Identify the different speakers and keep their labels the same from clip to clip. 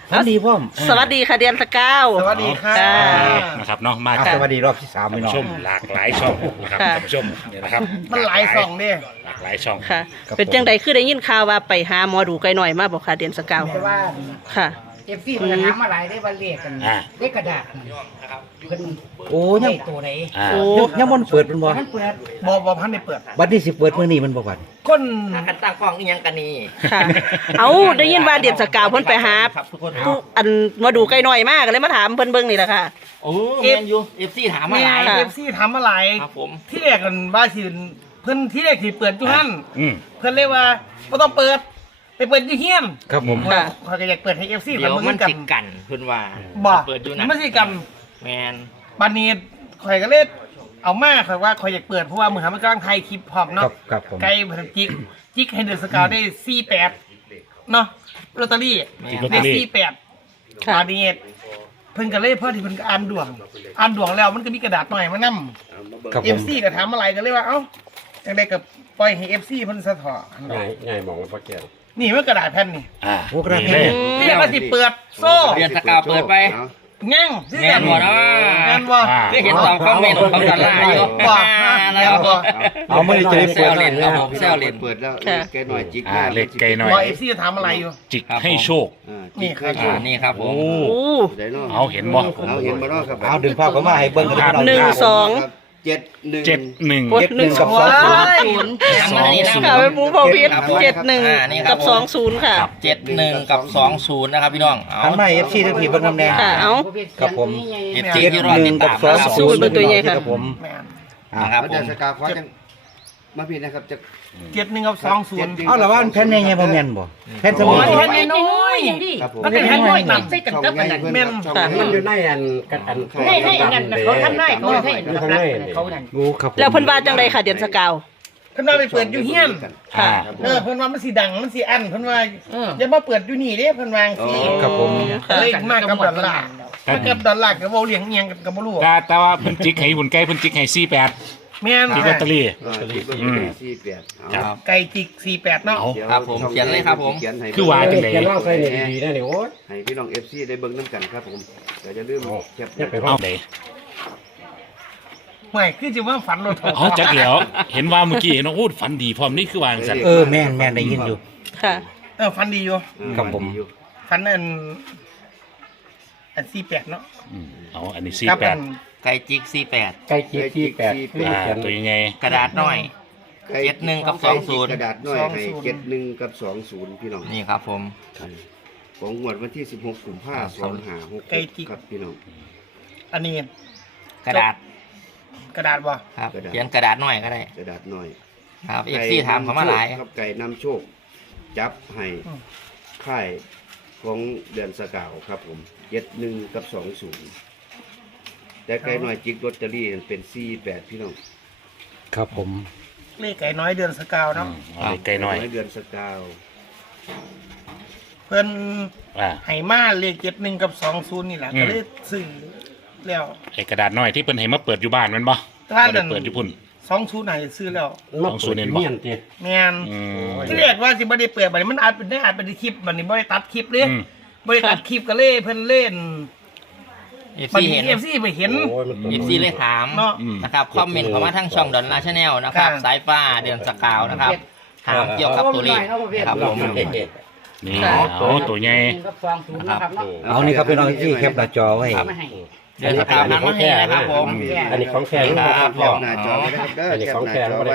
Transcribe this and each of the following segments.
Speaker 1: สวัสดีพ่อม
Speaker 2: สวัสดีค่ะเดือนสกาว
Speaker 3: สวัสดีค่ะ
Speaker 4: นะครับเนาะมา
Speaker 1: สวัสดีรอบที่3
Speaker 4: ท่าน
Speaker 1: พี่น้อ
Speaker 4: ผู้ช
Speaker 1: ง
Speaker 4: มหลากหลายช่องนะครับท่านผู้ชมเนี่ยนะครับ
Speaker 3: มันหลายสองเนี่ย
Speaker 4: หลากหลายช่อง
Speaker 2: ค่ะ เป็นจังใดคือได้ยินข่าวว่าไปหาหมอดูไกลหน่อยมาบอกค่ะเดือนสกาว
Speaker 5: แต่ว่า
Speaker 2: ค่ะ
Speaker 5: เอฟซีมันก็ถามมาหลายได้ว่าเลขกันเลขกระดาษเพิ่น
Speaker 1: โอ้ยั
Speaker 5: ได้
Speaker 1: ง
Speaker 5: ตัวไหน
Speaker 2: โอ้
Speaker 1: ยังมันเปิดมันบ่
Speaker 5: มันเปิด
Speaker 3: บอพันได้เปิด
Speaker 1: บัดนี้สิเปิดมื้อนี้มันบ่บัด
Speaker 3: คน
Speaker 6: กันตั้งกล้องอีหยังกันนี่
Speaker 2: ค่ะ เอาได้ยินว่าเดือนสกาวเพิ่นไปหา
Speaker 6: ครับทุกคน
Speaker 2: ผู้อันหมอดูไกลหน่อยมากเลยมาถามเพิ่นเบิ่งนี่แหละค่ะ
Speaker 6: โอ้แมนยูเอฟซีถามมาหลาย
Speaker 2: ค่ะ
Speaker 3: เอฟซีทำอะไร
Speaker 6: ครับผม
Speaker 3: ที่แรกกันว่าสิเพิ่นที่แรกที่เปิดอยู่หั่น
Speaker 4: อืม
Speaker 3: เพิ่นเลยว่าบ่ต้องเปิดไปเปิดอยู่เฮียน
Speaker 1: ครับผม
Speaker 2: ค่ะ
Speaker 3: ข้อยก็อยากเปิดให้เอฟซี
Speaker 6: เดี๋ยว
Speaker 3: เบิ่
Speaker 6: มัน
Speaker 3: งกัน
Speaker 6: สิกันเพิ่นว่า
Speaker 3: บ่
Speaker 6: เปิดอยู่นะ
Speaker 3: มันสิกัน
Speaker 6: แมน
Speaker 3: บัดนี้ข่อยก็เลยเอามาข่อยว่าข่อยอยากเปิดเพราะว่ามื้อหามันกำลังถ่ายคลิปพร้อม
Speaker 1: ครั
Speaker 3: เนาะ
Speaker 1: บครับผม
Speaker 3: ไกลเพิ่นจิกให้เดือนสกาวได้48เนาะลอตเตอรี่
Speaker 4: ที่ลอตเต
Speaker 3: ได้
Speaker 4: อรี่
Speaker 3: 48บาดนี้เพิ่นก็เลยพอที่เพิ่นก็อ่านดวงแล้วมันก็มีกระดาษหน่อยมานำ
Speaker 1: ครับ
Speaker 3: เอ
Speaker 1: ผม
Speaker 3: ฟซีก็ถามอะไรกันเลยว่าเอ้าจังไดกับปล่อยให้เอฟซีเพิ่นสะเถาะ
Speaker 7: ง่ายมองว่าป้าแก้ว
Speaker 3: นี่มันกระดาษแผ่นนี่
Speaker 4: อ่า
Speaker 1: โอ้กระดาษ
Speaker 4: นี่เลย
Speaker 3: นี่ก็สิเปิดโซ่
Speaker 6: เดือนสกาวเปิดไป
Speaker 3: งั้งสิ
Speaker 6: แมนบ่เนาะ
Speaker 3: แม่นบ่
Speaker 6: ได้เห็นตามคอมเมนต์ของเขาดอลลาร์อยู่
Speaker 3: บ่
Speaker 6: นะ
Speaker 3: แม่
Speaker 6: คน รับ
Speaker 3: บ่
Speaker 1: เอามื้อนี้จะได้
Speaker 6: แซ
Speaker 1: เปิด
Speaker 6: วเล่นครับผมแซวเล่น
Speaker 7: เปิดแล้ว
Speaker 2: ค่ะ
Speaker 7: แกหน่อยจิก
Speaker 4: เล็กไกลหน่อย
Speaker 3: บ่เอฟซีจะถามอะไรอยู่
Speaker 4: จิกให้โชค
Speaker 3: นี่ครับ
Speaker 6: นี่ครับผ
Speaker 4: โอ้
Speaker 6: ม
Speaker 2: โอ้
Speaker 7: ได้เนาะ
Speaker 4: เอาเห็นบ่
Speaker 7: เอาเห็นบ่เนาะครับ
Speaker 1: เอาดึงภาพเข้ามาให้เบิ่งกันพี่น้อง
Speaker 2: หนึ่งสอง
Speaker 7: 71
Speaker 4: 71
Speaker 2: กดหนึ่ง
Speaker 1: กับ
Speaker 2: ว้า
Speaker 1: สอง
Speaker 2: ย
Speaker 4: สองศูนย์
Speaker 2: ค่ะเป็นผู้พอพิษ71กับ20ค่ะ
Speaker 6: 71กับ20นะครับพี่น้องเอา
Speaker 1: หันมาให้ FC ทั้งทีเบิ่งนำแน่
Speaker 2: ค่ะเอา
Speaker 1: ครับผม
Speaker 6: เอฟซีที่รอติดตาม
Speaker 1: กับ
Speaker 6: นะครับ
Speaker 2: ศูนย์เป็นตัวใหญ่ค่ะ
Speaker 1: ครับผม
Speaker 3: แม่น
Speaker 6: นะครับ
Speaker 7: แล้วเดือนสกาวขอจังมาพี่นะครับจะ
Speaker 3: 71กับ20
Speaker 1: เอาล่ะว่าแผ่นใหญ่ๆบ่แม่นบ่แผ่นสมุด
Speaker 3: แผ่นน้อย
Speaker 7: ครับผม
Speaker 3: มันเป็นแผ่นน้อยนั่น
Speaker 5: ใส่กันกับอันนั้น
Speaker 3: แม่น
Speaker 7: มันอยู่ในอันกันอัน
Speaker 5: ให้อันนั้นเขาทำได้เขาให้กับรักเขานั่น
Speaker 1: โอ้ครับผม
Speaker 2: แล้วเพิ่นว่าจังไดค่ะเดือนสกาว
Speaker 3: เพิ่นว่าไปเปิดอยู่เฮียน
Speaker 2: ค่ะ
Speaker 3: เพิ่นว่ามันสิดังมันสิอั้นเพิ่นว่าอย่ามาเปิดอยู่นี่เด้เพิ่นว่าจังซี่
Speaker 1: ครับผม
Speaker 3: เลยมากกับดอลลาร์มากับดอลลาร์กับเว้าเลี้ยงเอียงกับบ่รู้
Speaker 4: แต่ว่าเพิ่นจิกให้หุ่นไก่เพิ่นจิกให้48
Speaker 3: แม่น
Speaker 4: จิกลอตเตอรี่
Speaker 7: 48
Speaker 4: ครับ
Speaker 3: ไก่จิก48เนาะ
Speaker 4: เอา
Speaker 6: ครับผมเขียนเลยครับผม
Speaker 4: คือว่าจังได๋
Speaker 7: เขียน
Speaker 4: เอา
Speaker 7: ว่าใส่นี่ดีๆนะนี่โอ้ยให้พี่น้อง FC ได้เบิ่งนำกันครับผมเดี๋ยวจะลืมแคปอย่าไปห้อง
Speaker 4: เด้
Speaker 3: ไม่คือจะว่าฝันรถ
Speaker 4: เอาจักแล้วเห็นว่าเมื่อกี้น้องอูดฝันดีพร้อมนี่คือวาจังซั่น
Speaker 1: แม่นได้ยินอยู่
Speaker 2: ค่ะ
Speaker 3: ฝันดีอยู่
Speaker 1: ครับผม
Speaker 3: ฝันอัน48เนาะ
Speaker 4: เอาอันนี้
Speaker 3: ครับอัน
Speaker 4: 48
Speaker 6: ไก่จิก48
Speaker 7: ไก่จิกที่8
Speaker 4: ตัวยังไง
Speaker 6: กระดาษน้อย 71กับ20
Speaker 7: กระดาษน้อยให้71กับ20พี่น้อง
Speaker 6: นี่ครับผม
Speaker 7: ของงวดวันที่ 16 กุมภาพันธ์2566ครับพี่น้อง
Speaker 3: อันนี้
Speaker 6: กระดาษ
Speaker 3: กระดาษบ่
Speaker 6: ครับเขียนกระดาษน้อยก็ได้
Speaker 7: กระดาษน้อย
Speaker 6: ครับเอฟซีถามเขามาหลาย
Speaker 7: ครับไก่นำโชค จับให้ค่ายของเดือนสกาวครับผม71กับ20แต่ไก่น้อยจิกลอตเตอรี่เป็น48พี่น้อง
Speaker 1: ครับผม
Speaker 3: เลขไก่น้อยเดือนสกาวเนาะ
Speaker 4: เอาไก่หน่อย
Speaker 7: เดือนสกาว
Speaker 3: เพิ่น
Speaker 4: อ่า
Speaker 3: ให้มาเลข71กับ20นี่แหละก็เลยซื้อแล้ว
Speaker 4: ไอ้กระดาษน้อยที่เพิ่นให้มาเปิดอยู่บ้านแม่นบ่
Speaker 3: แต่ว่า
Speaker 4: บ่ได้เปิดอยู่พุ่น
Speaker 3: 20ไหนซื้อแล้ว
Speaker 4: 20เน้นบ่
Speaker 3: แม่น
Speaker 4: อืม
Speaker 3: ที่แรกว่าสิบ่ได้เปิดบัดนี้มันอัดเป็นได้อัดเป็นคลิปบัดนี้บ่ได้ตัดคลิปเด้
Speaker 4: อืม
Speaker 3: บ่ได้ตัดคลิปก็เลยเพิ่นเล่น
Speaker 6: เอฟ
Speaker 3: บัด
Speaker 6: ซี
Speaker 3: นี้
Speaker 6: เห็น
Speaker 3: FC ไปเห็น
Speaker 6: เอฟซีเลยถาม
Speaker 3: เนาะ
Speaker 6: นะครับคอมเมนต์เข้ามาทั้งช่องดอนลาชาแนลนะครับ
Speaker 3: ค่ะ
Speaker 6: สายฟ้าเดือนสกาวนะครับถามเกี่ยวกับตัวเลขครับผม
Speaker 4: นี่เอาตัวใหญ่
Speaker 5: กับ20นะครับเนาะ
Speaker 1: เอานี่ครับพี่น้องที่แคปหน้าจอไว้
Speaker 5: ไม่ให้
Speaker 6: เดือนสกาวนั้นมาให้นะครับผม
Speaker 7: อันนี้ของแข็ง
Speaker 6: ครับ
Speaker 7: แคปหน้าจอไว้นะครับเด้อแคปหน้าจอไว้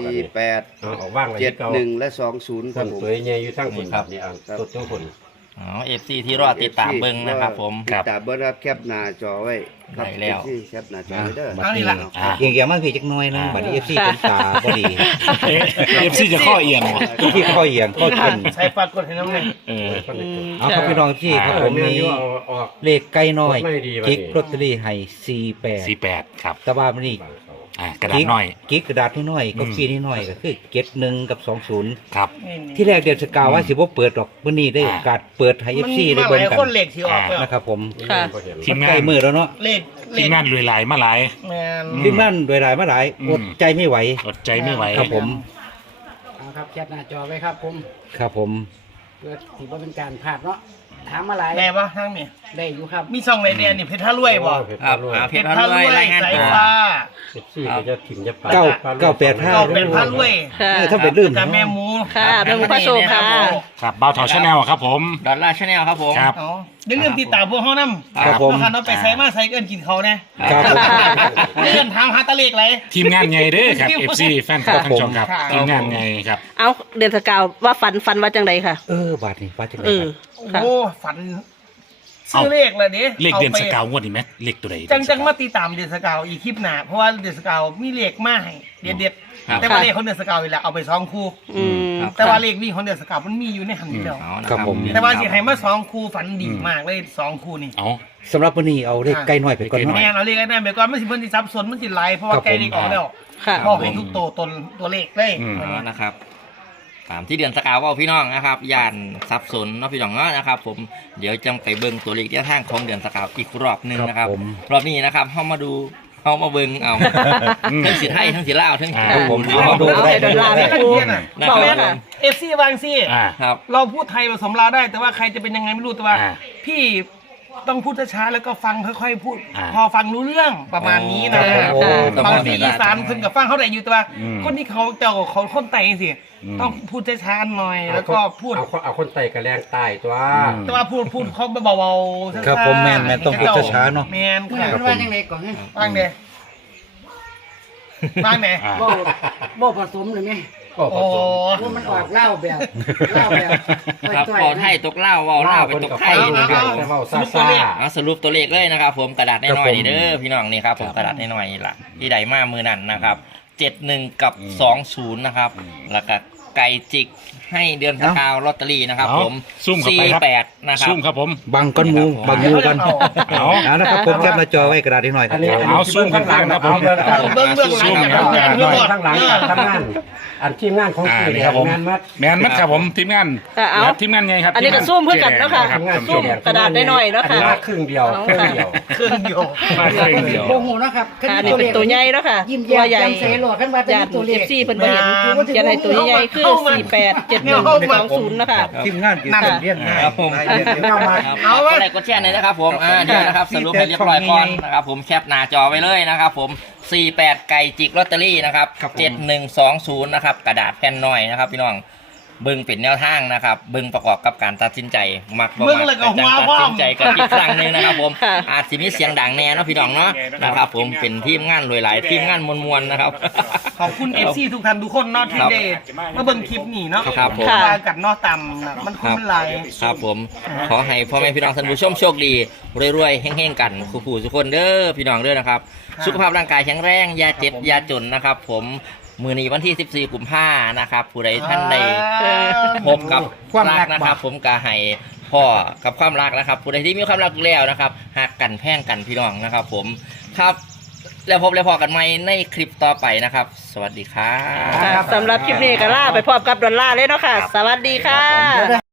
Speaker 7: 48 ว่าง71และ20ครับผม
Speaker 8: สวยใหญ่อยู่ทั้งคนครับนี่อ่ะตัวทุกคน
Speaker 6: อ๋อเอฟซีที่รอติดตามเบิ้งนะครับผม
Speaker 7: ติดตามเบิ้งครับแคปหน้าจอไว้ครับ
Speaker 6: ได้แล้ว
Speaker 7: ที่แคปหน้าจอไว้เด้อ
Speaker 3: เอานี่ล่ะ
Speaker 4: อ่า
Speaker 1: เอียงๆมาพี่จักหน่อยนึงบัดนี้ FC เป็นตาบ่ดี
Speaker 4: เอฟซีจะข้อเอียงบ่
Speaker 1: ที่ข้อเอียงข้อขึ้น
Speaker 3: ใส่ฝากกดให้น้ำหนึ่ง
Speaker 4: เออ
Speaker 1: เอาครับพี่น้องที่ครับผมมี
Speaker 8: ออก
Speaker 1: เลขไก่น้อย
Speaker 8: ไม่ดีวะ
Speaker 1: จิก
Speaker 8: นี่
Speaker 1: ลอตเตอรี่ให้48
Speaker 4: 48ครับ
Speaker 1: แต่ว่ามันนี่
Speaker 4: กระดาษน้อย
Speaker 1: กิ๊กกระดาษน้อยๆก็ขีดน้อยๆก็คือ71กับ20
Speaker 4: ครับ
Speaker 1: ที่แรกเดือนสกาวว่าสิบ่เปิดดอกมื้อนี้ได้โอกาสเปิดให้
Speaker 3: มัน
Speaker 1: FC
Speaker 3: มี
Speaker 1: ได้
Speaker 3: มาห
Speaker 1: เบิ่ง
Speaker 3: ลาย
Speaker 1: กัน
Speaker 3: คนเลขที่ออกแล้ว
Speaker 1: นะครับผม
Speaker 2: ค่ะ
Speaker 4: ทีม
Speaker 1: มัน
Speaker 4: งา
Speaker 1: ใกล้
Speaker 4: น
Speaker 1: มือแล้วเนาะ
Speaker 3: เลข
Speaker 4: ทีมงานรวยหลายมาหลาย
Speaker 3: แมน
Speaker 1: ทีมงานโดยหลายมาหลาย
Speaker 4: อืม
Speaker 1: อดใจไม่ไหว
Speaker 4: อดใจไม่ไหว
Speaker 1: ครับผม
Speaker 5: เอาครับแคปหน้าจอไว้ครับผม
Speaker 1: ครับผม
Speaker 5: เพื่อที่ว่าเป็นการพลาดเนาะถามอะไร
Speaker 3: ได้ปะทางนี่
Speaker 5: ได้อยู่ครับ
Speaker 3: มีช่องไหนแดนนี่เพชรท่ารวยบ่
Speaker 6: ครับเพชรพารวยรายงาน
Speaker 3: สาย
Speaker 6: ตัว
Speaker 3: ฟ้า
Speaker 8: สี่ก็จะถิ่มจะปลา
Speaker 1: เก้าเก้าแปดห้า
Speaker 3: เก่าเป็นพารวย
Speaker 2: ค่ะ
Speaker 1: ถ้าเป็นลื่น
Speaker 3: กับแม่หมู
Speaker 2: ค่ะแม่หมูพระโชคค่ะ
Speaker 4: ครับบ่าวเถาชาแนลครับผม
Speaker 6: ดอลลาร์ชาแนลครับผม
Speaker 4: ครับ
Speaker 3: เอาอย่าลืมติดตามพวกเฮานำ
Speaker 1: ครับผม
Speaker 3: คันว่าไปใส่มาใส่เกินกินเขาแน่
Speaker 1: ครับผม
Speaker 3: เลื่อนทางหาตะเลกเลย
Speaker 4: ทีมงานไงเด้อครับ FC แฟนคลับทั้งช่องครับ
Speaker 3: ครับ
Speaker 4: ทีมงานไงครับ
Speaker 2: เอาเดือนสกาวว่าฟันว่าจังไดค่ะ
Speaker 1: บาทนี่บาทจังได
Speaker 2: เออ
Speaker 1: ครับ
Speaker 2: ค่ะ
Speaker 3: โอ้ฝันซื้อเลขเลยดิ
Speaker 4: เลขเดือน
Speaker 3: อาไป
Speaker 4: สกาวงวดนี่ไหมเลขตัวใด
Speaker 3: จังมาตีตามเดือนสกาวอีกคลิปหน้าเพราะว่าเดือนสกาวมีเลขมาให้เด็ด
Speaker 6: ครับ
Speaker 3: ๆแต่ว่าเลขของเดือนสกาวอีกแล้วเอาไป2คู่
Speaker 2: อืม
Speaker 3: แต่ว่าเลขวิ่งของเดือนสกาวมันมีอยู่ในหันอยู่แล้ว
Speaker 6: เอานะ
Speaker 1: ครับผม
Speaker 3: แต่ว่าสิให้มา2คู่ฝันดีมากเลย2คู่นี่
Speaker 4: เอา
Speaker 1: สำหรับวันนี้เอาเลขใกล้น้อยไปก่อน
Speaker 4: ใกล้น้
Speaker 1: เนาะ
Speaker 3: แม่เอาเลขได้ไปก่อนมันสิเพิ่นสิซับซ้อนมันสิไหลเพราะว่า
Speaker 1: ครับ
Speaker 3: ใกล้เลขออกแล้ว
Speaker 2: ค่ะ
Speaker 3: บอกให้ทุกตัวเลขเลย
Speaker 6: เอานะครับตามที่เดือนสกาวว่าพี่น้องนะครับย่านสับสนเนาะพี่น้องเนาะนะครับ ผมเดี๋ยวจังไปเบิ่งตัวเลขที่ทางของเดือนสกาวอีกรอบหนึงนะครับ
Speaker 1: ครับผม
Speaker 6: รอบนี้นะครับเข้ามาดูเข้ามาเบิ่งเอาทั้งสิไทยทั้งสิลาวทั้ง
Speaker 1: ครับผม
Speaker 6: เอามาดู
Speaker 2: เอาให้ดอลลาร์ไป
Speaker 3: ขั้น
Speaker 2: ครู
Speaker 3: เทียนอ่ะ
Speaker 6: นะ
Speaker 3: บอก
Speaker 6: ค
Speaker 3: แม่
Speaker 6: รับ
Speaker 3: น่ะFC บางซี่
Speaker 4: อ่า
Speaker 6: ครับ
Speaker 3: เราพูดไทยผสมลาวได้ แต่ว่าใครจะเป็นยังไงไม่รู้แต่ว่า
Speaker 4: อ่า
Speaker 3: พี่ต้องพูดช้าๆแล้วก็ฟังค่อยๆพูด
Speaker 4: อ่า
Speaker 3: พอฟังรู้เรื่องประมาณนี้นะ
Speaker 1: ครับผม
Speaker 3: บางทีอีสานเพิ่นกับฟังเขาได้อยู่แต่ว่า
Speaker 4: อืม
Speaker 3: คนที่เขาเจ้าเขาคนไต่สิ
Speaker 4: อืม
Speaker 3: ต้องพูดช้าๆหน่อย แล้วก็พูด
Speaker 8: เอาคนไต่กระแรงใต้ตัว
Speaker 3: แต่ว่าพูดเขาเบาๆช้าๆ
Speaker 1: ครับผมแม่นต้องพูดช้าๆเนาะ
Speaker 3: แม่น
Speaker 5: เมื่อ
Speaker 3: ค
Speaker 5: ไหร่
Speaker 3: รับ
Speaker 5: เป็นว่าจังไดก่อนฮะ
Speaker 3: บ้างเด้บ้างเด้
Speaker 4: อ่า
Speaker 5: บ่ผสมเลยไหม
Speaker 8: ก็ผ
Speaker 3: โอ้
Speaker 8: สม
Speaker 5: ว่ามันออกเหล้าแบบ
Speaker 6: ครับ
Speaker 5: ต่อย
Speaker 6: พอ
Speaker 5: ๆ
Speaker 6: ไทยตกเหล้าเว่าเหล้าไปตกไทยนะครับ
Speaker 8: แต่เว้าซ่า
Speaker 6: เอาสรุปตัวเลขเลยนะครับ ผมกระดาษน้อยๆนี่เด้อพี่น้องนี่ครับผมกระดาษน้อยๆล่ะที่ใดมามือนั่นนะครับ71กับ20นะครับแล้วก็ไก่จิกให้เดือนสกาวลอตเตอรี่นะครับ
Speaker 4: เอา
Speaker 6: ผม
Speaker 4: ซุ่มเข้าไปครับ
Speaker 6: 48นะครับ
Speaker 4: ซุ่มครับผม
Speaker 1: บังก้อนหมูบังหมูกัน
Speaker 4: เอา
Speaker 1: เอานะครับผมแคปหน้าจอไว้กระดาษนิดหน่อยค
Speaker 8: อั
Speaker 1: รับ
Speaker 8: นนี้
Speaker 4: เอาซูมข้างหลังครับผม
Speaker 3: เบื้องหลัง
Speaker 4: ซุ่ม
Speaker 3: กับ
Speaker 4: ครับ
Speaker 3: เบื้องหลัง
Speaker 8: ข้างหลังทำงานอันทีมงานของพี่เนี่ยแมนมัด
Speaker 4: แมนมัดครับผมทีมงาน
Speaker 2: เอา
Speaker 4: ครับทีมงานไงครับ
Speaker 2: อันนี้ก็ซุ่มเพื่อกันเนาะค่ะ
Speaker 4: รับ
Speaker 8: ทำงาน
Speaker 2: ซุ่มกระดาษน้อยๆเนาะค่ะ
Speaker 8: อันนี้ครึ่งเดียวครึ่งเดียว
Speaker 3: เครื่องเดียว
Speaker 4: มาเครื่องเดียว
Speaker 5: โมโหนะครับ
Speaker 2: ค่ะอันนี้เป็นตัวใหญ่เนาะค่ะ
Speaker 5: ยิ้ม
Speaker 2: ตัว
Speaker 5: แย้ม
Speaker 2: ใหญ่
Speaker 5: แจ่มใสโหลดขึ้นมาเป็น
Speaker 2: ญาติ
Speaker 5: ตัวเล
Speaker 2: เอ
Speaker 5: ข
Speaker 2: ฟซีเพิ่นบ่เห็นเขียนให้ตัวใหญ่ๆคือ487120นะคะ
Speaker 1: ทีมงานอยู่เรียนง่าย
Speaker 6: ครับผม
Speaker 8: เอามา
Speaker 6: เอาไว้กดแชร์หน่อยนะครับผมเดี๋ยวนะครับสรุปให้เรียบร้อยก่อนนะครับผมแคปหน้าจอไว้เลยนะครับผม48ไก่จิกลอตเตอรี่นะครับ7120นะครับกระดาษแผ่นน้อยนะครับพี่น้องเบิ่งเป็นแนวทางนะครับเบิ่งประกอบกับการตัดสินใจมักบ่
Speaker 3: เบิ่ง
Speaker 6: มัก
Speaker 3: แล้วก็หัว
Speaker 6: ตัด
Speaker 3: พร้อม
Speaker 6: สินใจกันอีกครั้งหนึงนะครับผม
Speaker 2: ค่ะ
Speaker 6: อาจสิมีเสียงดังแน่เนาะพี่น้องเนาะนะครับผมเป็นทีมงานหลายๆทีมงานมวลๆนะครับ
Speaker 3: ขอบคุณ FC ทุกท่านทุกคนเนาะที่ได้มาเบิ่งคลิปนี้เนาะ
Speaker 6: ครับผม
Speaker 3: ลากันเนาะต่ำนะมันคุ้มหลาย
Speaker 6: ครับผมขอให้พ่อแม่พี่น้องท่านผู้ชมโชคดีรวยๆแห้งๆกันคู่ๆทุกคนเด้อพี่น้องเด้อนะครับ สุขภาพร่างกายแข็งแรงอย่าเจ็บอย่าจนนะครับผมมือนี้วันที่14กุมภานะครับผู้ใดท่านใดพบกับความรักนะครับ ผมก็ให้พ่อกับความรักนะครับผู้ใดที่มีความรักแล้วนะครับหักกันแพ่งกันพี่น้องนะครับ ผมครับแล้วพบแล้วพอกันใหม่ในคลิปต่อไปนะครับ สวัสดีครับ
Speaker 2: ค่ะสำหรับคลิปนี้ก็ลาไปพร้อมกับดอลลาร์เลยเนาะค่ะ สวัสดีค่ะ